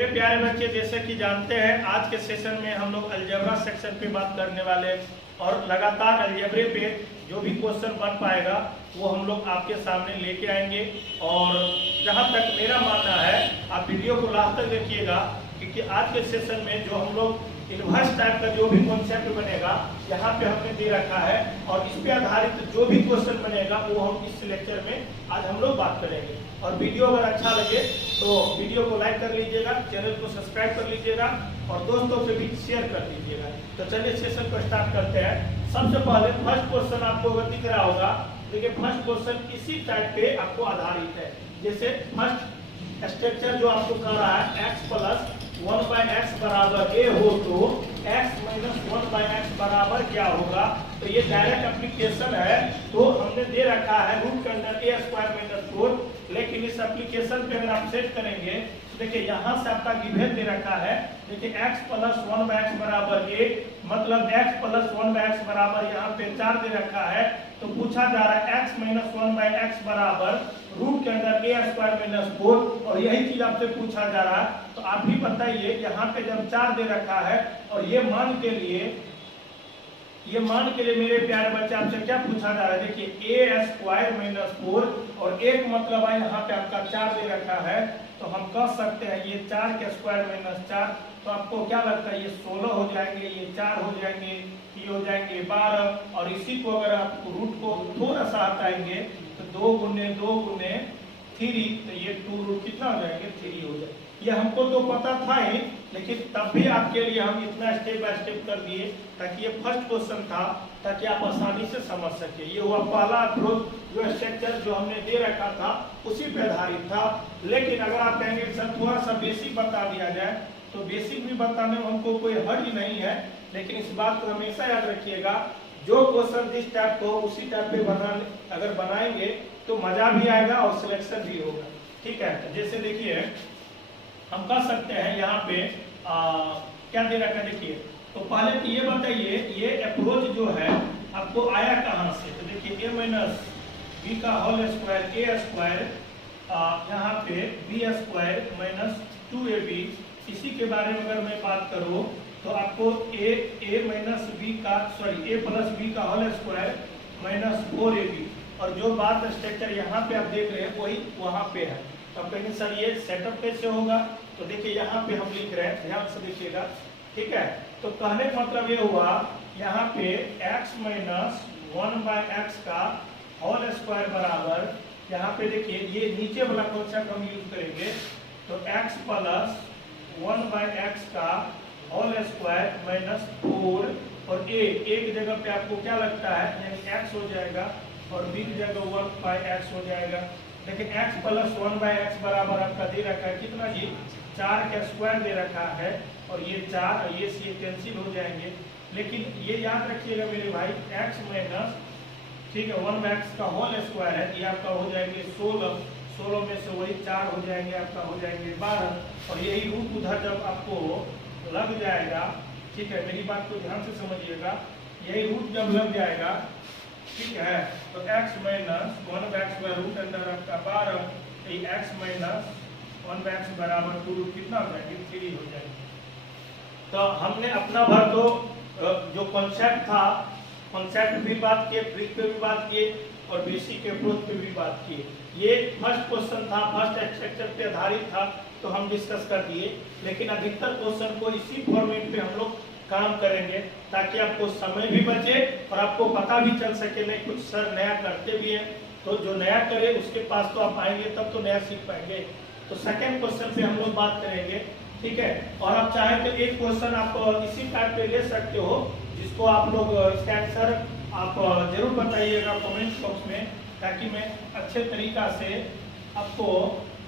मेरे प्यारे बच्चे, जैसे कि जानते हैं आज के सेशन में हम लोग अलजेब्रा सेक्शन पे बात करने वाले हैं और लगातार अलजेब्रे पे जो भी क्वेश्चन बन पाएगा वो हम लोग आपके सामने लेके आएंगे। और जहां तक मेरा मानना है, आप वीडियो को लास्ट तक देखिएगा, क्योंकि आज के सेशन में जो हम लोग इनवर्स टाइप का जो भी कॉन्सेप्ट बनेगा यहाँ पे हमने दे रखा है, और इस पे आधारित जो भी क्वेश्चन बनेगा वो हम इस लेक्चर में आज हम लोग बात करेंगे। और वीडियो अगर अच्छा लगे तो वीडियो को लाइक कर लीजिएगा, चैनल को सब्सक्राइब कर लीजिएगा और दोस्तों से भी शेयर कर दीजिएगा। तो चलिए सेशन को स्टार्ट करते हैं। सबसे पहले फर्स्ट क्वेश्चन आपको अगर दिख रहा होगा, देखिए फर्स्ट क्वेश्चन इसी टाइप पे आपको आधारित है। जैसे फर्स्ट स्ट्रक्चर जो आपको कह रहा है x प्लस 1/x बराबर a हो तो x माइनस 1/x बराबर क्या होगा। तो ये डायरेक्ट एप्लीकेशन है, तो हमने दे रखा है रूट के अंदर a स्क्वायर माइनस 4, लेकिन इस एप्लीकेशन पे अगर आप सेट करेंगे, देखिए यहाँ से आपका गिवन दे रखा है, देखिए x प्लस 1/x बराबर a, मतलब x प्लस 1/x बराबर यहाँ पे 4 दे रखा है। तो पूछा जा रहा है x माइनस 1/x बराबर रूट के अंदर a स्क्वायर माइनस 4, और यही चीज आपसे पूछा जा रहा है। तो आप भी बताइए, यहाँ पे जब 4 दे रखा है और ये मान के लिए मेरे प्यारे बच्चे आपसे क्या पूछा जा रहा है, देखिए a स्क्वायर माइनस 4 और एक मतलब है यहाँ पे आपका 4 दे रखा है। तो हम कह सकते हैं ये 4 के स्क्वायर माइनस 4, तो आपको क्या लगता है ये 16 हो जाएंगे, ये 4 हो जाएंगे, ये हो जाएंगे 12, और इसी को अगर आप रूट को थोड़ा सा हटाएंगे तो 2 गुने 2 गुने 3, तो ये 2 रूट कितना हो जाएंगे 3 हो जाएंगे। ये हमको तो पता था ही, लेकिन तब भी आपके लिए हम इतना स्टेप बाय स्टेप कर दिए ताकि ये फर्स्ट क्वेश्चन था, ताकि आप आसानी से समझ सके। ये हुआ पहला अप्रोच, जो स्ट्रक्चर जो हमने दे रखा था उसी पे आधारित था। लेकिन अगर आप कहेंगे सर थोड़ा सा बेसिक बता दिया जाए, तो बेसिक भी बताने में हमको कोई हर्ज नहीं है, लेकिन इस बात को हमेशा याद रखिएगा, जो क्वेश्चन जिस टाइप को उसी टाइप पे अगर बनाएंगे तो मजा भी आएगा और सिलेक्शन भी होगा। ठीक है, जैसे देखिए हम कह सकते हैं यहाँ पे क्या दे रखा है, देखिए तो पहले तो ये बताइए ये अप्रोच जो है आपको आया कहाँ से। तो देखिए a माइनस बी का होल स्क्वायर a स्क्वायर, यहाँ पे b स्क्वायर माइनस 2ab, इसी के बारे में अगर मैं बात करूँ तो आपको a माइनस बी का a प्लस बी का होल स्क्वायर माइनस 4ab, और जो बात स्ट्रक्चर यहाँ पे आप देख रहे हैं वही वहाँ पे है। तो आप कहेंगे सर ये सेटअप कैसे होगा, तो देखिए यहाँ पे हम लिख रहे हैं, ध्यान से देखिएगा। ठीक है, तो कहने का मतलब ये हुआ यहाँ पे x माइनस 1/x का होल स्क्वायर बराबर, यहाँ पे देखिए ये नीचे वाला कॉन्सेप्ट हम यूज करेंगे, तो x प्लस 1/x का होल स्क्वायर माइनस 4, और एक जगह पे आपको क्या लगता है यानी x हो जाएगा और b की जगह 1/x हो जाएगा। लेकिन x प्लस 1/x बराबर आपका दे रखा है कितना जी, 4 का स्क्वायर दे रखा है, और ये 4 और ये कैंसिल हो जाएंगे। लेकिन ये याद रखिएगा मेरे भाई, x माइनस, ठीक है 1/x का होल स्क्वायर है, ये आपका हो जाएंगे 16 में से वही 4 हो जाएंगे, आपका हो जाएंगे 12, और यही रूट उधर जब आपको लग जाएगा, ठीक है मेरी बात को ध्यान से समझिएगा, यही रूट जब लग जाएगा, ठीक है, तो x माइनस 1/x का रूट अंदर आपका 12, x माइनस 1/x बराबर 2 रूट कितना हो जाएंगे 3 हो जाएंगे। तो हमने अपना भर तो जो कॉन्सेप्ट था, कॉन्सेप्ट भी बात किए, ट्रिक पे भी बात किए, और बेसिक अप्रोच पे भी बात किए। ये फर्स्ट क्वेश्चन था, फर्स्ट स्ट्रक्चर पे आधारित था, तो हम डिस्कस कर दिए। लेकिन अधिकतर क्वेश्चन को इसी फॉर्मेट पे हम लोग काम करेंगे, ताकि आपको समय भी बचे और आपको पता भी चल सके नहीं कुछ सर नया करते भी हैं, तो जो नया करे उसके पास तो आप आएंगे तब तो नया सीख पाएंगे। तो सेकंड क्वेश्चन पे हम लोग बात करेंगे, ठीक है। और आप चाहें तो एक क्वेश्चन आप इसी टाइप पे ले सकते हो, जिसको आप लोग इसका आंसर आप जरूर बताइएगा कमेंट बॉक्स में, ताकि मैं अच्छे तरीका से आपको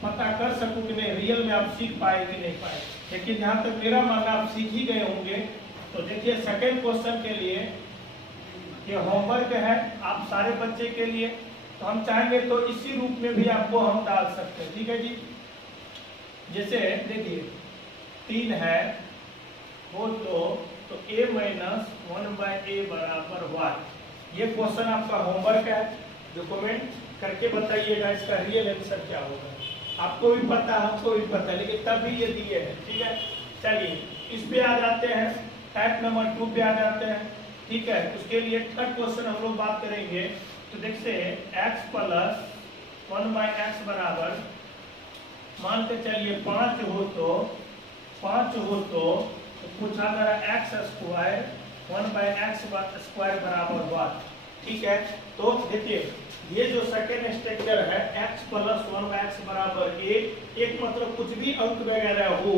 पता कर सकूं कि नहीं रियल में आप सीख पाए कि नहीं पाए। लेकिन जहाँ तक मेरा मानना आप सीख ही गए होंगे। तो देखिए सेकंड क्वेश्चन के लिए ये होमवर्क है आप सारे बच्चे के लिए, तो हम चाहेंगे तो इसी रूप में भी आपको हम डाल सकते हैं, ठीक है जी। जैसे देखिए 3 है वो तो a माइनस 1/a बराबर y, ये क्वेश्चन आपका होमवर्क है, जो कमेंट करके बताइएगा इसका रियल आंसर क्या होगा। आपको भी पता है, हमको भी पता है, लेकिन तब भी ये दिए हैं। ठीक है, चलिए इस पे आ जाते हैं, टाइप नंबर 2 पे आ जाते हैं। ठीक है, उसके लिए थर्ड क्वेश्चन हम लोग बात करेंगे। तो देखिए x प्लस 1/x बराबर, मान के चलिए 5 हो तो पूछा जा रहा x स्क्वायर 1/x स्क्वायर बराबर 1। ठीक है, तो देखिए ये जो सेकेंड स्ट्रक्चर है x प्लस 1/x बराबर एक मतलब कुछ भी अंक वगैरह हो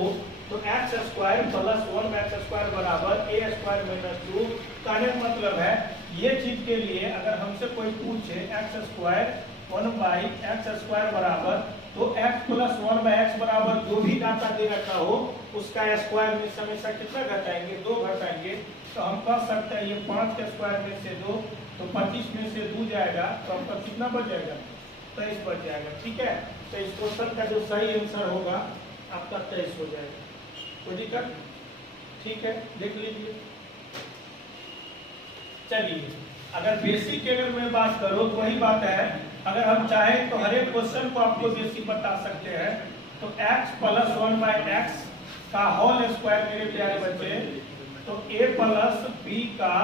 तो x square plus 1/x square बराबर a स्क्वायर माइनस 2। कहने का मतलब है ये चीज के लिए अगर हमसे कोई पूछे x स्क्वायर 1/x स्क्वायर बराबर, तो x प्लस 1/x बराबर जो भी डाटा दे रखा हो उसका स्क्वायर में हमेशा कितना घटाएंगे, 2 घटाएंगे। तो हम कह सकते हैं ये 5 के स्क्वायर में से 2, तो 25 में से 2 जाएगा तो आपका कितना बच जाएगा, 23 बच जाएगा। ठीक है, तो इस क्वेश्चन का जो सही आंसर होगा आपका 23 हो जाएगा। कोई दिक्कत? ठीक है, देख लीजिए। चलिए अगर बेसिक की अगर मैं बात करूं तो वही बात है, अगर हम चाहें तो हर एक क्वेश्चन को आपको बेसिक बता सकते हैं। तो x प्लस 1/x का होल स्क्वायर मेरे प्यारे बच्चे, तो a प्लस b का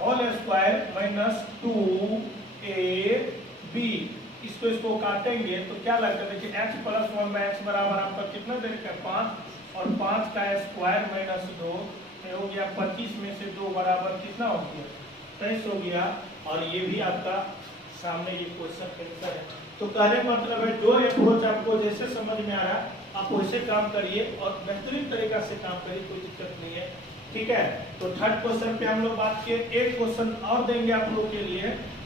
होल स्क्वायर माइनस 2ab, इसको काटेंगे तो क्या लगता है, देखिए x प्लस 1/x बराबर आपका कितना दे रखा है 5, और 5 का स्क्वायर माइनस 2 हो गया 25 में से 2 बराबर कितना हो गया, 23 हो गया। और ये भी आपका सामने ये क्वेश्चन आंसर है। तो कहने का मतलब है जो अप्रोच आपको जैसे समझ में आ रहा है आप वैसे काम करिए और बेहतरीन तरीका से काम करिए, कोई दिक्कत नहीं है। ठीक है, तो थर्ड क्वेश्चन पे हम लोग बात किए। एक क्वेश्चन और देंगे आप लोग के लिए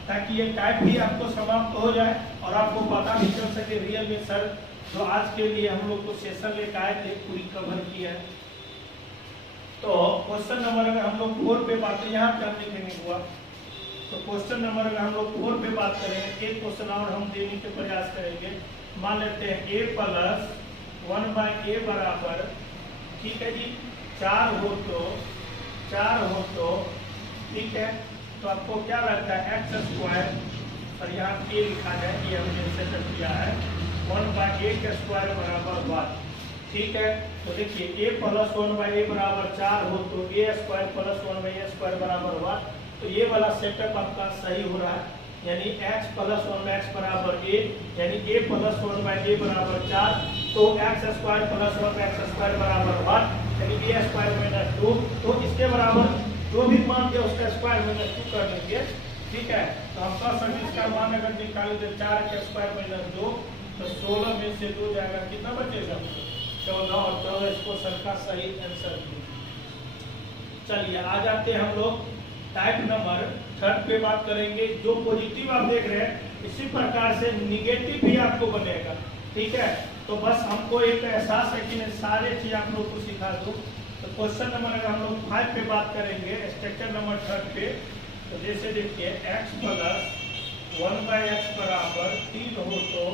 ताकि ये टाइप भी आपको समाप्त हो जाए और आपको पता भी चल सके रियल में सर जो आज के लिए हम लोग को सेशन लेकर आए थे पूरी कवर किया है। तो क्वेश्चन नंबर अगर हम लोग 4 पे बात, यहाँ करने के नहीं हुआ, तो क्वेश्चन नंबर अगर हम लोग 4 पे बात करेंगे, एक क्वेश्चन और हम देने के प्रयास करेंगे। मान लेते हैं a प्लस 1/a बराबर, ठीक है जी, 4 हो तो ठीक है, तो आपको क्या लगता है x स्क्वायर, और यहाँ a लिखा जाए, ये हमने सेटअप किया है 1/a के स्क्वायर बराबर 1। ठीक है, तो देखिए a प्लस 1/a बराबर 4 हो तो a square plus 1/a square बराबर 1। तो ये वाला सेटअप आपका सही हो रहा है, यानी x प्लस 1x बराबर a, यानी a प्लस 1/a बराबर 4, तो x square plus 1x square बराबर 1, यानी a स्क्वायर माइनस 2। तो इसके बराबर जो भी मान दिया उसका स्क्वायर माइनस 2 कर देंगे। ठीक है, तो हम कह सकते इसका मान अगर निकालें तो 4 के स्क्वायर माइनस 2, तो 16 में से 2 जाएगा, कितना बचेगा 14, और 14 इसको सर का सही आंसर दिया। चलिए आ जाते हैं हम लोग टाइप नंबर 3 पे बात करेंगे। जो पॉजिटिव आप देख रहे हैं इसी प्रकार से निगेटिव भी आपको बनेगा। ठीक है, तो बस हमको एक एहसास है कि मैं सारे चीज आप लोग को सिखा दूं। तो क्वेश्चन नंबर अगर हम लोग 5 पे बात करेंगे, स्ट्रक्चर नंबर 3 पे, तो जैसे देखिए x प्लस 1/x बराबर 3 हो तो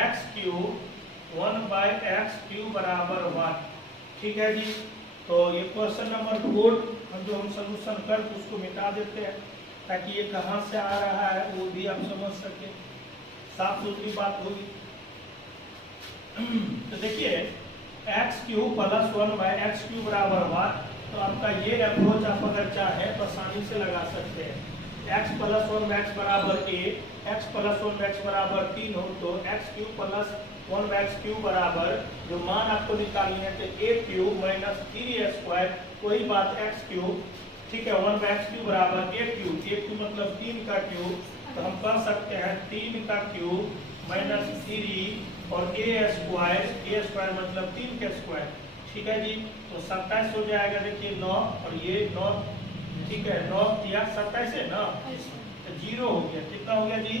x क्यूब 1/x क्यूब बराबर 1। ठीक है जी, तो ये क्वेश्चन नंबर 4 हम सोल्यूशन करके उसको मिटा देते हैं ताकि ये कहाँ से आ रहा है वो भी आप समझ सके, साफ सुथरी बात होगी। तो देखिए x cube plus 1/x cube बराबर 1, तो आपका ये अप्रोच आप अगर चाहे तो आसानी से लगा सकते हैं। x प्लस 1x बराबर a, x प्लस 1x बराबर 3 हो तो x cube plus 1x cube बराबर जो मान आपको निकालनी है तो a cube minus 3a square, कोई बात x क्यूब, ठीक है, 1/x क्यूब बराबर a क्यूब मतलब 3 का क्यूब, तो हम कह सकते हैं 3 का क्यूब माइनस 3 और a स्क्वायर मतलब 3 का स्क्वायर। ठीक है जी, तो 27 हो जाएगा, देखिए 9 और ये 9, ठीक है, 9 दिया 27 है ना, तो 0 हो गया, कितना हो गया जी,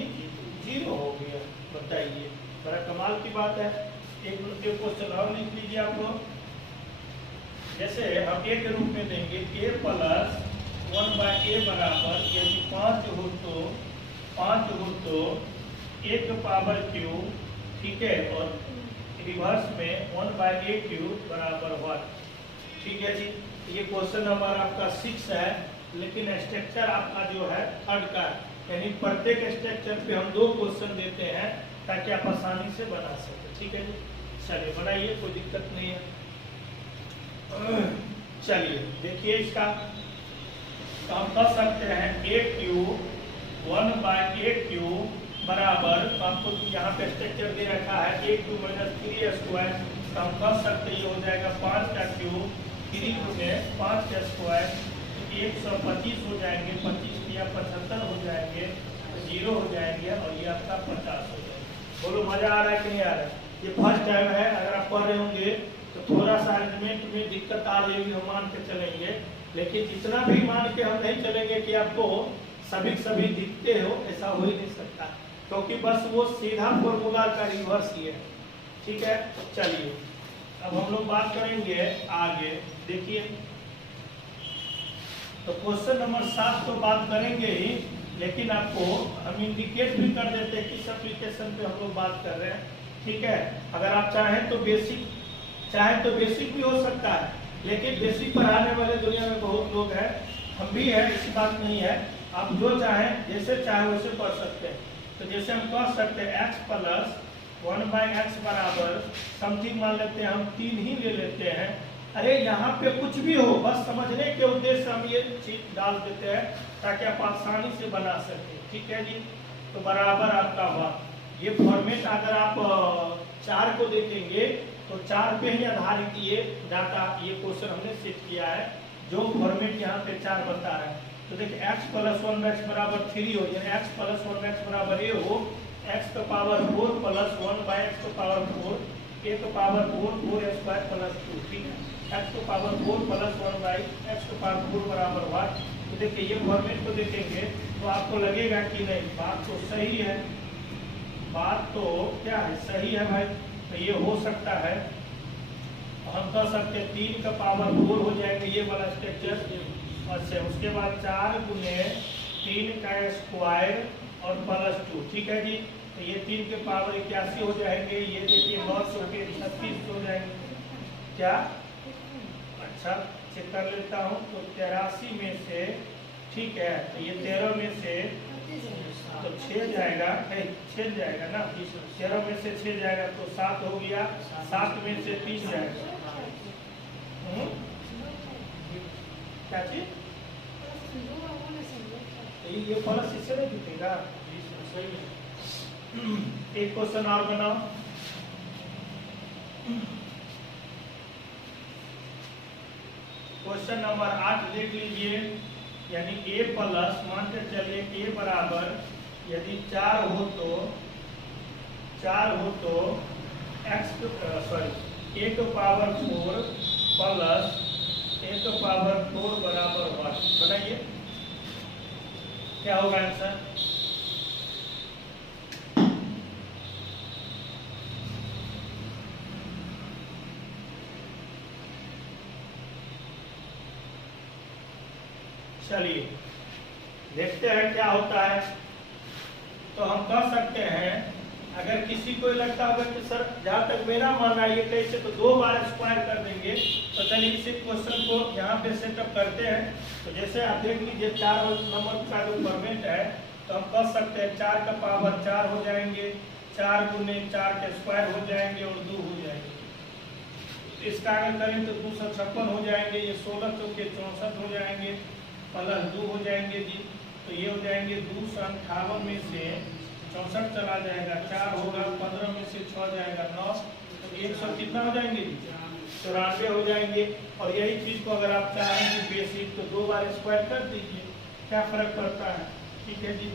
0 हो गया। बताइए, बड़ा कमाल की बात है। एक क्वेश्चन और लिख लीजिए आप लोग, जैसे हम a के रूप में देंगे a प्लस 1/a बराबर, यदि 5 हो तो 1 पावर क्यूब, ठीक है, और रिवर्स में 1/a क्यूब बराबर 1। ठीक है जी, ये क्वेश्चन नंबर आपका 6 है, लेकिन स्ट्रक्चर आपका जो है 3 का है। यानी प्रत्येक स्ट्रक्चर पे हम 2 क्वेश्चन देते हैं ताकि आप आसानी से बना सके। ठीक है जी, चलिए बनाइए, कोई दिक्कत नहीं है। चलिए देखिए इसका, तो हम कर सकते हैं a क्यूब 1/a क्यूब बराबर, तो आपको यहाँ पे स्ट्रक्चर दे रखा है a cube minus 3a square, तो हम कर सकते हैं ये हो जाएगा 5 का क्यूब 3 गुने 5 का स्क्वायर, 125 हो जाएंगे, 25 या 75 हो जाएंगे, 0 हो जाएंगे और ये आपका 50 हो जाएगा। बोलो मजा आ रहा है कि नहीं आ रहा है? ये फर्स्ट टाइम है, अगर आप पढ़ रहे होंगे तो थोड़ा सा अरेंजमेंट में दिक्कत आ रही होगी, हम मान के चलेंगे, लेकिन इतना भी मान के हम नहीं चलेंगे कि आपको सभी दिखते हो, ऐसा हो ही नहीं सकता, क्योंकि बस वो सीधा फॉर्मूला का रिवर्स ही है। ठीक है, चलिए अब हम लोग बात करेंगे आगे। देखिए तो क्वेश्चन नंबर 7 तो बात करेंगे ही, लेकिन आपको हम इंडिकेट भी कर देते हैं किस एप्लीकेशन पे हम लोग बात कर रहे हैं। ठीक है, अगर आप चाहें तो बेसिक भी हो सकता है, लेकिन बेसिक पढ़ाने वाले दुनिया में बहुत लोग हैं, हम भी हैं, ऐसी बात नहीं है। आप जो चाहें जैसे चाहे वैसे पढ़ सकते हैं। तो जैसे हम कह सकते हैं x प्लस 1/x बराबर समथिंग, मान लेते हैं हम 3 ही ले लेते हैं। अरे यहाँ पे कुछ भी हो, बस समझने के उद्देश्य हम ये चीज डाल देते हैं ताकि आप आसानी से बना सकें। ठीक है जी, तो बराबर आपका हुआ ये फॉर्मेट। अगर आप 4 को देखेंगे तो 4 पे ही आधारित ये डाटा, ये क्वेश्चन हमने सेट किया है, जो फॉर्मेट यहाँ पे 4 बता रहा है। तो देखिए x प्लस 1x बराबर 3 हो, यानी x प्लस 1x बराबर ये हो, x का पावर 4 प्लस 1/x का पावर 4, a का पावर 4 स्क्वायर प्लस 2। ठीक है, x का पावर 4 प्लस 1/x का पावर 4 बराबर 1। तो देखिए ये फॉर्मेट को देखेंगे तो आपको लगेगा कि नहीं बात तो सही है, बात तो क्या है, सही है भाई, तो ये हो सकता है। हम कह सकते हैं 3 का पावर 4 हो जाएंगे ये वाला स्ट्रक्चर। अच्छा, उसके बाद 4 गुने 3 का स्क्वायर और प्लस 2। ठीक है जी, तो ये 3 के पावर 81 हो जाएंगे, ये देखिए 9 के 36 हो जाएंगे। क्या? अच्छा चेक कर लेता हूँ, तो 83 में से, ठीक है, तो ये 13 में से तो 6 जाएगा, 6 जाएगा ना, 13 में से 6 जाएगा तो 7 हो गया, 7 में से 3 जाएगा। क्या चीज? ये प्लस इससे नहीं दिखेगा। एक क्वेश्चन और बनाओ। क्वेश्चन नंबर 8 देख लीजिए, यानी a प्लस, मान के चलिए a बराबर यदि 4 हो तो x a का पावर 4 प्लस a का पावर 4 बराबर 1। बनाइए क्या होगा आंसर। चलिए देखते हैं क्या होता है। तो हम कर सकते हैं, अगर किसी को लगता होगा कि सर जहाँ तक मेरा मानना है ये कैसे, तो 2 बार स्क्वायर कर देंगे। तो चलिए इसी क्वेश्चन को यहाँ पे सेटअप करते हैं। तो जैसे आप देख लीजिए 4 नंबर का जो फॉर्मेट है, तो हम कर सकते हैं 4 का पावर 4 हो जाएंगे, 4 गुने 4 के स्क्वायर हो जाएंगे और 2 हो जाएंगे। इसका अगर करें तो 256 हो जाएंगे, ये 16 चौके 64 हो जाएंगे, प्लस 2 हो जाएंगे जी। तो ये हो जाएंगे 258 में से 64 चला जाएगा, 4 होगा, 15 में से 6 जाएगा 9, तो 100 कितना हो जाएंगे जी, 94 हो जाएंगे। और यही चीज को अगर आप चाहेंगे बेसिक, तो 2 बार स्क्वायर कर दीजिए, क्या फर्क पड़ता है। ठीक है जी,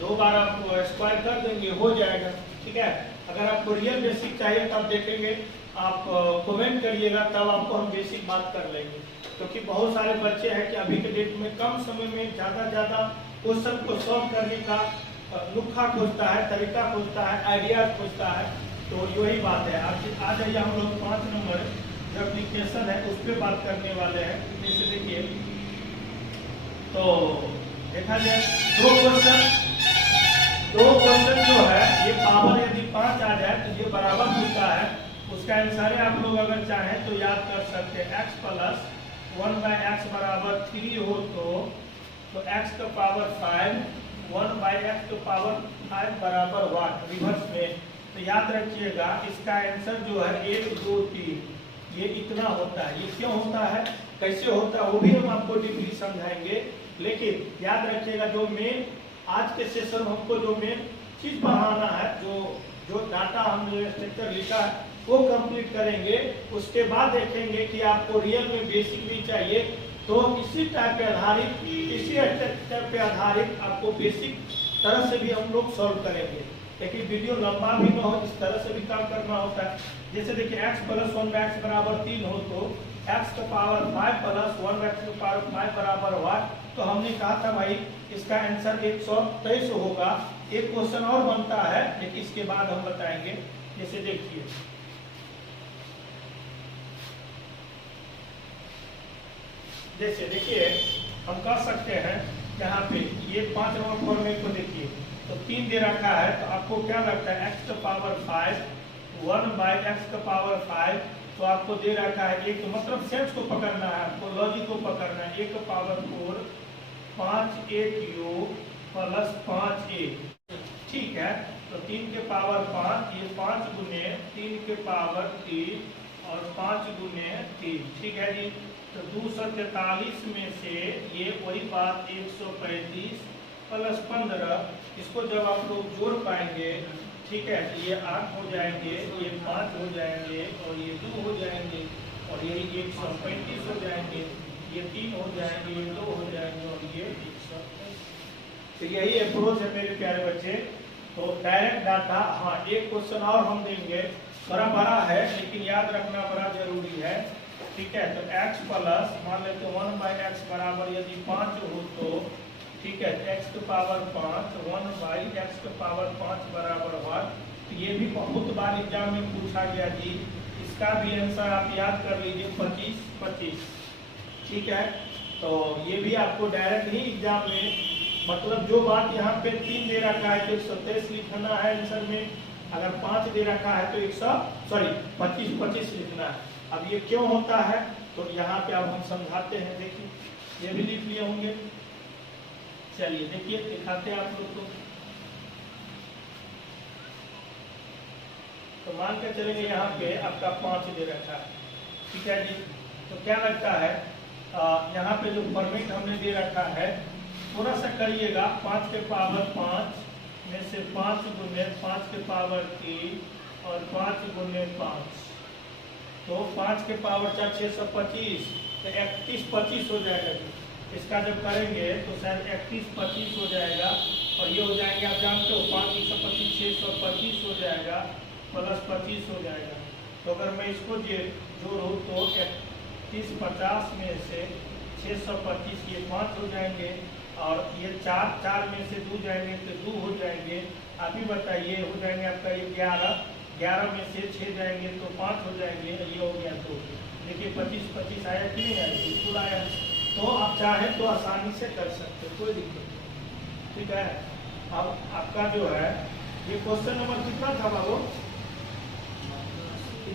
2 बार आप स्क्वायर कर देंगे, हो जाएगा। ठीक है, अगर आपको रियल बेसिक चाहिए तब देखेंगे, आप कमेंट करिएगा, तब आपको हम बेसिक बात कर लेंगे। क्योंकि बहुत सारे बच्चे हैं कि अभी के डेट में कम समय में ज़्यादा क्वेश्चन को सॉल्व करने का नुस्खा खोजता है, तरीका खोजता है, आइडियाज खोजता है। तो यही बात है। आ जाइए, हम लोग 5 नंबर जो एप्लीकेशन है उस पर बात करने वाले हैं। जैसे देखिए, तो देखा जाए 2 क्वेश्चन जो है, ये पावर यदि 5 आ जाए तो ये बराबर होता है। उसका आंसर आप लोग अगर चाहें तो याद कर सकते हैं, x प्लस 1/x बराबर 3 हो तो तो x का पावर 5 1 बाई एक्स का पावर 5 बराबर वाट रिवर्स में। तो याद रखिएगा इसका आंसर जो है 1 2 3 ये इतना होता है। ये क्यों होता है, कैसे होता है, वो भी हम आपको डीपली समझाएंगे। लेकिन याद रखिएगा जो मेन आज के सेशन में हमको जो मेन चीज पढ़ाना है, जो डाटा हमने स्ट्रक्चर लिखा है वो कंप्लीट करेंगे। उसके बाद देखेंगे कि आपको रियल में बेसिक भी चाहिए तो इसी टाइप पे आधारित, इसी स्ट्रक्चर पे आधारित आपको बेसिक तरह से भी हम लोग सॉल्व करेंगे। लेकिन वीडियो लंबा भी न हो, इस तरह से भी काम करना होता है। जैसे देखिए x प्लस 1 बाई एक्स बराबर 3 हो तो x का पावर 5 प्लस 1 बाई एक्स का पावर 5 बराबर वाट। तो हमने कहा था भाई इसका आंसर 123 होगा। एक क्वेश्चन और बनता है लेकिन इसके बाद हम बताएंगे। जैसे देखिए हम कह सकते हैं यहाँ पे ये 5 नंबर फॉर्मेट को देखिए तो 3 दे रखा है। तो आपको क्या लगता है x का पावर 5 1 बाई एक्स का पावर 5 तो आपको दे रखा है एक, मतलब सेंस को पकड़ना है, आपको लॉजिक को पकड़ना है। 1 का पावर 4 5 1 u प्लस 5 1 ठीक है। तो 3 के पावर 5 ये 5 गुने 3 के पावर 3 और 5 गुने 3 ठीक है जी। तो 243 में से ये वही बात 135 प्लस 15, इसको जब आप लोग जोड़ पाएंगे ठीक है तो ये 8 हो जाएंगे, ये 5 हो जाएंगे और ये 2 हो जाएंगे और ये 135 हो जाएंगे, ये 3 हो जाएंगे, ये 2 हो जाएंगे और ये 125। तो यही अप्रोच है मेरे प्यारे बच्चे। तो डायरेक्ट डाटा, हाँ एक क्वेश्चन और हम देंगे, थोड़ा बड़ा है लेकिन याद रखना बड़ा जरूरी है ठीक है। तो x प्लस मान लेते 1 बाई एक्स बराबर यदि 5 हो तो ठीक है x के पावर 5 1 बाई एक्स के पावर 5 बराबर 1। तो ये भी बहुत बार एग्जाम में पूछा गया जी, इसका भी आंसर आप याद कर लीजिए 25 25 ठीक है। तो ये भी आपको डायरेक्ट ही एग्जाम में, मतलब जो बात यहाँ पे 3 दे रखा है तो 127 लिखना है आंसर में, अगर 5 दे रखा है तो 25 25 लिखना है। अब ये क्यों होता है तो यहाँ पे अब हम समझाते हैं। देखिए ये भी लिख लिए होंगे, चलिए देखिए दिखाते हैं आप लोग को। तो मान के चलेंगे यहाँ पे आपका 5 दे रखा है ठीक है जी। तो क्या लगता है यहाँ पे जो फॉर्मेट हमने दे रखा है थोड़ा सा करिएगा। 5 के पावर 5 में से 5 गुने 5 के पावर 3 और 5 गुने 5 तो 5 के पावर 4 625 तो 31 25 हो जाएगा जी। इसका जब करेंगे तो शायद 31 25 हो जाएगा और ये हो जाएंगे आप जानते हो 5 125 625 हो जाएगा प्लस 25 हो जाएगा। तो अगर मैं इसको जोड़ूँ तो 31 50 में से 625 ये 5 हो जाएंगे और ये 4 में से 2 जाएंगे तो 2 हो जाएंगे। आप ही बताइए हो जाएंगे आपका ये 11 में से 6 जाएंगे तो 5 हो जाएंगे, ये हो गया। तो देखिए 25 25 आया कि नहीं आया, बिल्कुल आया। तो आप चाहें तो आसानी से कर सकते, कोई दिक्कत नहीं ठीक है। अब आपका जो है ये क्वेश्चन नंबर कितना था बाबू,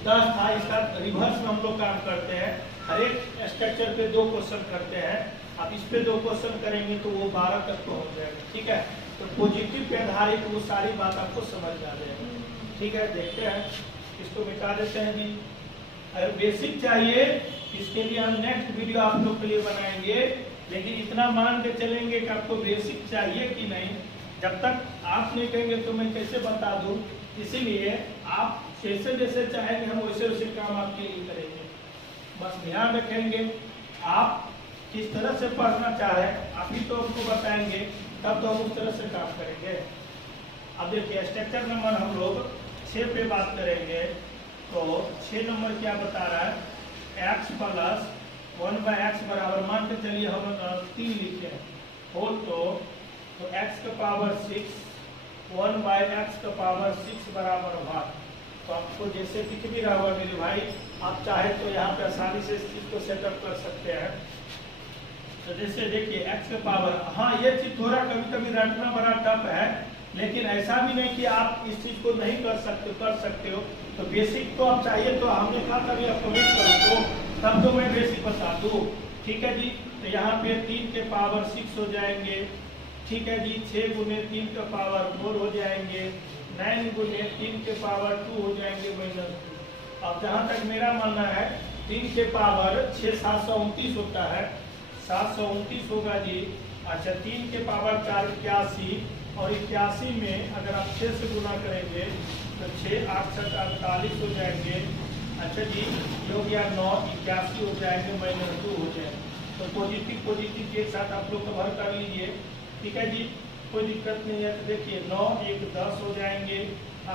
10 था। इसका रिवर्स में हम लोग काम करते हैं, हर एक स्ट्रक्चर पे 2 क्वेश्चन करते हैं। अब इस पे 2 क्वेश्चन करेंगे तो वो 12 तक पहुँच जाएगा ठीक है। तो पॉजिटिव पे आधारित वो सारी बात आपको समझ आ जाएगी ठीक है। देखते हैं इसको मिटा देते हैं जी। अगर बेसिक चाहिए इसके लिए हम नेक्स्ट वीडियो आप लोग के लिए बनाएंगे, लेकिन इतना मान के चलेंगे कि आपको बेसिक चाहिए कि नहीं। जब तक आप नहीं कहेंगे तो मैं कैसे बता दूं, इसीलिए आप जैसे जैसे चाहेंगे हम वैसे वैसे काम आपके लिए करेंगे। बस ध्यान रखेंगे आप किस तरह से पढ़ना चाह रहे हैं, आप ही तो हमको बताएंगे, तब तो हम उस तरह से काम करेंगे। अब देखिए स्ट्रक्चर नंबर हम लोग 6 पे बात करेंगे। तो 6 नंबर क्या बता रहा है, x प्लस 1 बाई एक्स बराबर, मान के चलिए हम 3 लिखे हो तो x का पावर 6 1 बाई एक्स का पावर 6 बराबर 1। तो आपको जैसे दिख भी रहा होगा मेरे भाई, आप चाहे तो यहाँ पे आसानी से इस चीज़ को सेटअप कर सकते हैं। तो जैसे देखिए x का पावर, हाँ ये चीज़ थोड़ा कभी कभी रटना बड़ा टफ है, लेकिन ऐसा भी नहीं कि आप इस चीज़ को नहीं कर सकते हो। तो बेसिक तो आप चाहिए तो हमने कहा था भी आप कमेंट करो तो तब तो मैं बेसिक बता दूँ ठीक है जी। तो यहाँ पे 3 के पावर 6 हो जाएंगे, ठीक है जी। 6 गुने 3 के पावर 4 हो जाएंगे, 9 गुने 3 के पावर 2 हो जाएंगे -2। अब जहाँ तक मेरा मानना है 3 के पावर 6 729 होता है, 729 होगा जी। अच्छा 3 के पावर 4 81, और 81 में अगर आप 6 से गुना करेंगे तो 6 8 7 48 हो जाएंगे। अच्छा जी ये हो गया 9, 81 हो जाएंगे, -2 हो जाएंगे। तो पॉजिटिव के साथ आप लोग कवर कर लीजिए, ठीक है जी, कोई दिक्कत नहीं है। तो देखिए 9 1 10 हो जाएंगे,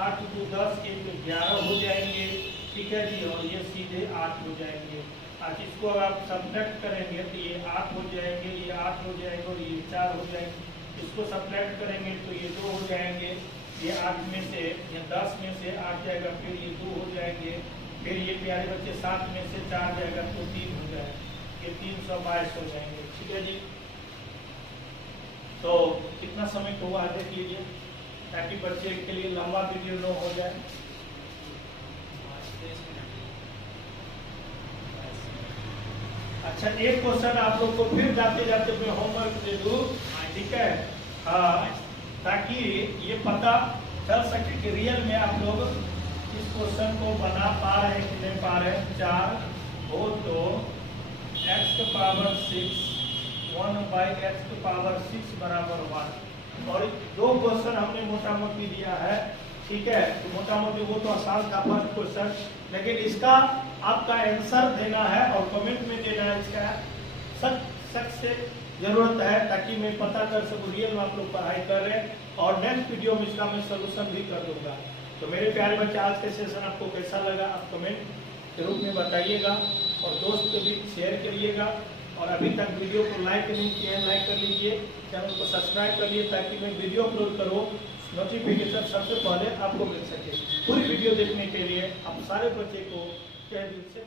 8 2 10, 1 11 हो जाएंगे, ठीक है जी। और ये सीधे 8 हो जाएंगे। आज इसको अगर आप सब्ट्रैक्ट करेंगे तो ये 8 हो जाएंगे, ये 8 हो जाएंगे और ये 4 हो जाएंगे। इसको सब्ट्रैक्ट करेंगे तो ये 2 हो जाएंगे, ये 8 में से या 10 में से 8 जाएगा, फिर ये 2 हो जाएंगे, फिर ये प्यारे बच्चे 7 में से 4 जाएगा तो 3 हो जाएगा, ये 322 हो जाएंगे, ठीक है जी। तो कितना समय को हुआ देखिए, ताकि बच्चे के लिए लंबा वीडियो न हो जाए। अच्छा एक क्वेश्चन आप लोग को फिर जाते जाते मैं होमवर्क दे दूं, ठीक है, हाँ, ताकि ये पता चल सके कि रियल में आप लोग इस क्वेश्चन को बना पा रहे हैं कि नहीं पा रहे हैं। 4 हो तो x के पावर 6 1/x के पावर 6 बराबर 1। और 2 क्वेश्चन हमने मोटा मोटी दिया है, ठीक है। तो मोटा मोटी वो तो आसान था फर्स्ट क्वेश्चन, लेकिन इसका आपका आंसर देना है और कमेंट में देना है। इसका सख्त से जरूरत है ताकि मैं पता कर सकूं रियल में आप लोग पढ़ाई कर रहे हैं, और नेक्स्ट वीडियो में इसका मैं सोल्यूशन भी कर दूंगा। तो मेरे प्यारे बच्चे आज के सेशन आपको कैसा लगा आप कमेंट के रूप में बताइएगा, और दोस्त के बीच शेयर करिएगा। और अभी तक वीडियो को लाइक नहीं किया है लाइक कर लीजिए, चैनल को सब्सक्राइब कर लीजिए ताकि मैं वीडियो अपलोड करूँ नोटिफिकेशन सबसे पहले आपको मिल सके। पूरी वीडियो देखने के लिए आप सारे बच्चे को तहे दिल से